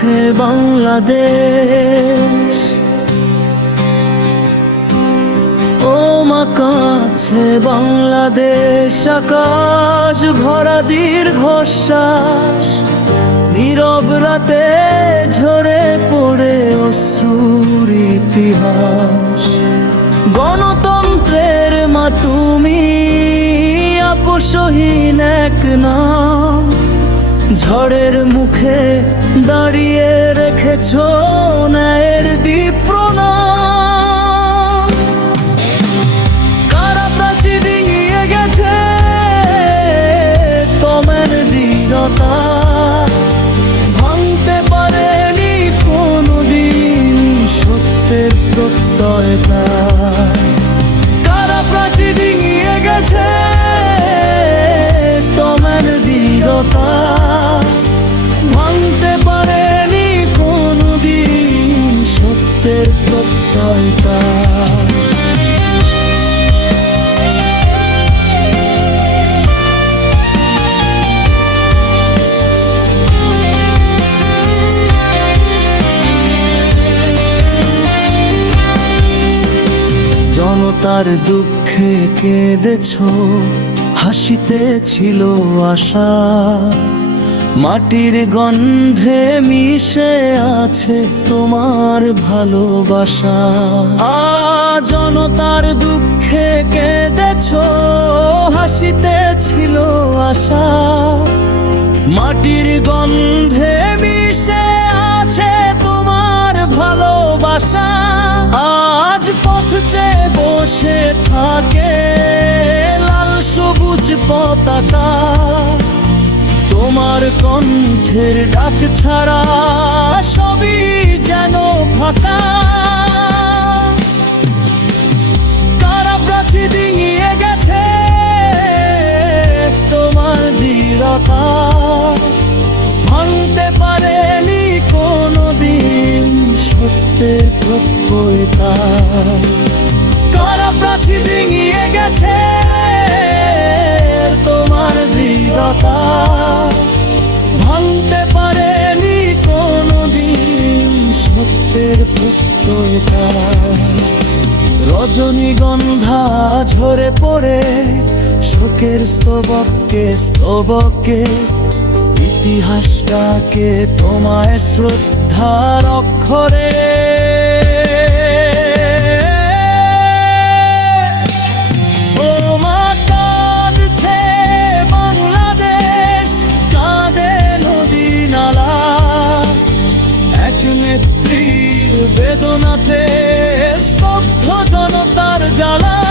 কাছে বাংলাদেশ, ও মা কাছে বাংলাদেশ। আকাশ ভরা দীর্ঘশ্বাস, নীরব রাতে ঝরে পড়ে অশ্রুর ইতিহাস। গণতন্ত্রের মা তুমি, আপোষহীন এক নাম। ঝড়ের মুখে দাঁড়িয়ে রেখেছ ন্যায়ের দ্বীপ প্রণাম। কারা প্রাচীর ডিঙিয়ে গেছে তোমার দৃঢ়তা, ভাঙতে পারেনি কোনোদিন সত্যের প্রত্যয়তা। কারা প্রাচীর ডিঙিয়ে গেছে তোমার দৃঢ়তা, ভাঙতে পারেনি কোনোদিন সত্যের প্রত্যয়তা। জনতার দুঃখে কেঁদেছ, হাসিতে ছিল আশা। মাটির গন্ধে মিশে আছে তোমার ভালোবাসা। জনতার দুঃখে কেঁদেছ, হাসিতে ছিল আশা। মাটির গন্ধে মিশে আছে তোমার ভালোবাসা। আজ পথ চেয়ে বসে থাকে লাল সবুজ পতাকা। তোমার কণ্ঠের ডাক ছাড়া সবই যেন ফাঁকা। কারা প্রাচীর ডিঙিয়ে গেছে তোমার দৃঢ়তা, ভাঙতে পারেনি কোনোদিন সত্যের প্রত্যয়তা। কারা প্রাচীর ডিঙিয়ে গেছে তোমার দৃঢ়তা, ভাঙতে পারেনি কোনোদিন সত্যের প্রত্যয়তা। রজনীগন্ধা ঝরে পড়ে শোকের স্তবকে স্তবকে। ইতিহাসটাকে তোমায় শ্রদ্ধার অক্ষরে। বেদনাতে স্তব্ধ জনতার জ্বালা।